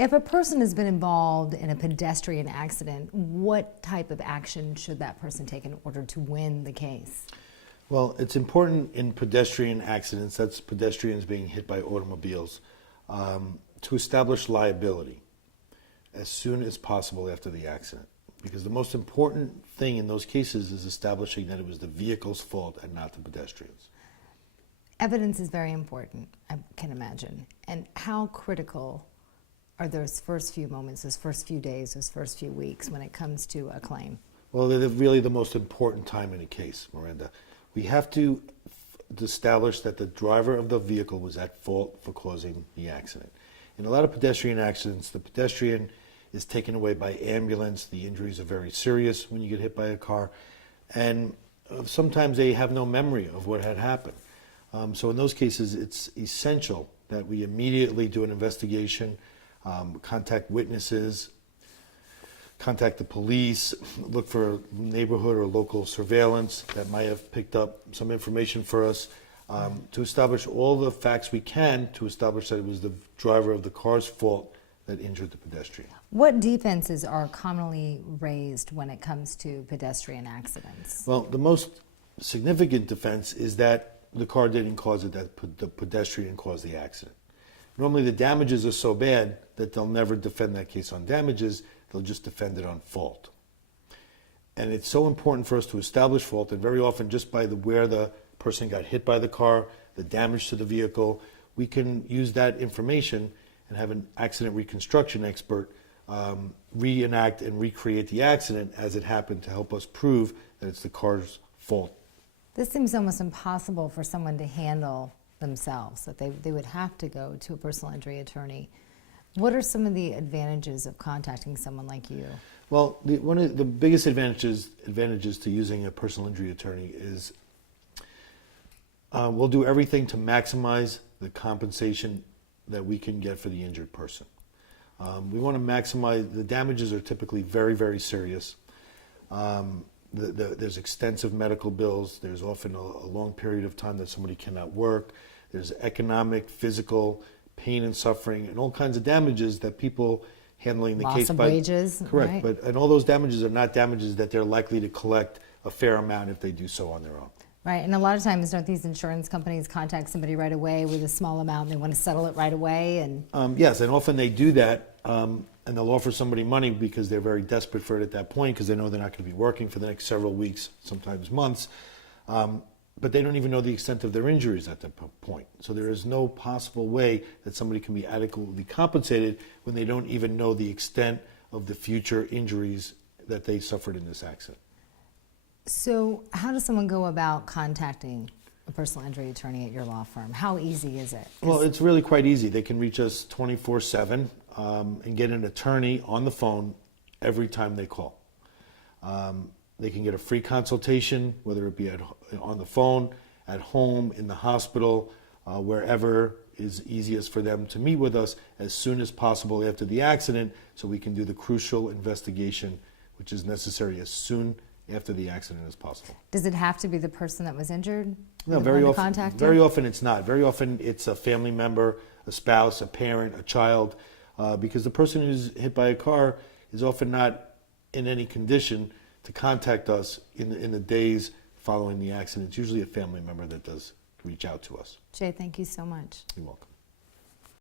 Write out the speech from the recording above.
If a person has been involved in a pedestrian accident, what type of action should that person take in order to win the case? Well, it's important in pedestrian accidents, that's pedestrians being hit by automobiles, to establish liability as soon as possible after the accident. Because the most important thing in those cases is establishing that it was the vehicle's fault and not the pedestrians. Evidence is very important, I can imagine. And how critical are those first few moments, those first few days, those first few weeks when it comes to a claim? Well, they're really the most important time in a case, Miranda. We have to establish that the driver of the vehicle was at fault for causing the accident. In a lot of pedestrian accidents, the pedestrian is taken away by ambulance. The injuries are very serious when you get hit by a car. And sometimes they have no memory of what had happened. So in those cases, it's essential that we immediately do an investigation, contact witnesses, contact the police, look for neighborhood or local surveillance that might have picked up some information for us, to establish all the facts we can to establish that it was the driver of the car's fault that injured the pedestrian. What defenses are commonly raised when it comes to pedestrian accidents? Well, the most significant defense is that the car didn't cause it, that the pedestrian caused the accident. Normally the damages are so bad that they'll never defend that case on damages, they'll just defend it on fault. And it's so important for us to establish fault, and very often just by where the person got hit by the car, the damage to the vehicle, we can use that information and have an accident reconstruction expert reenact and recreate the accident as it happened to help us prove that it's the car's fault. This seems almost impossible for someone to handle themselves, that they would have to go to a personal injury attorney. What are some of the advantages of contacting someone like you? Well, one of the biggest advantages to using a personal injury attorney is we'll do everything to maximize the compensation that we can get for the injured person. We want to maximize, the damages are typically very, very serious. There's extensive medical bills. There's often a long period of time that somebody cannot work. There's economic, physical, pain and suffering, and all kinds of damages that people handling the case by... Loss of wages. Correct, right? and all those damages are not damages that they're likely to collect a fair amount if they do so on their own. Right, and a lot of times don't these insurance companies contact somebody right away with a small amount and they want to settle it right away? And yes, and often they do that, and they'll offer somebody money because they're very desperate for it at that point because they know they're not going to be working for the next several weeks, sometimes months. But they don't even know the extent of their injuries at that point. So there is no possible way that somebody can be adequately compensated when they don't even know the extent of the future injuries that they suffered in this accident. So how does someone go about contacting a personal injury attorney at your law firm? How easy is it? Well, it's really quite easy. They can reach us 24/7 and get an attorney on the phone every time they call. They can get a free consultation, whether it be on the phone, at home, in the hospital, wherever is easiest for them to meet with us as soon as possible after the accident so we can do the crucial investigation which is necessary as soon after the accident as possible. Does it have to be the person that was injured? No, very often it's not. Very often it's a family member, a spouse, a parent, a child, because the person who's hit by a car is often not in any condition to contact us in the days following the accident. It's usually a family member that does reach out to us. Jay, thank you so much. You're welcome.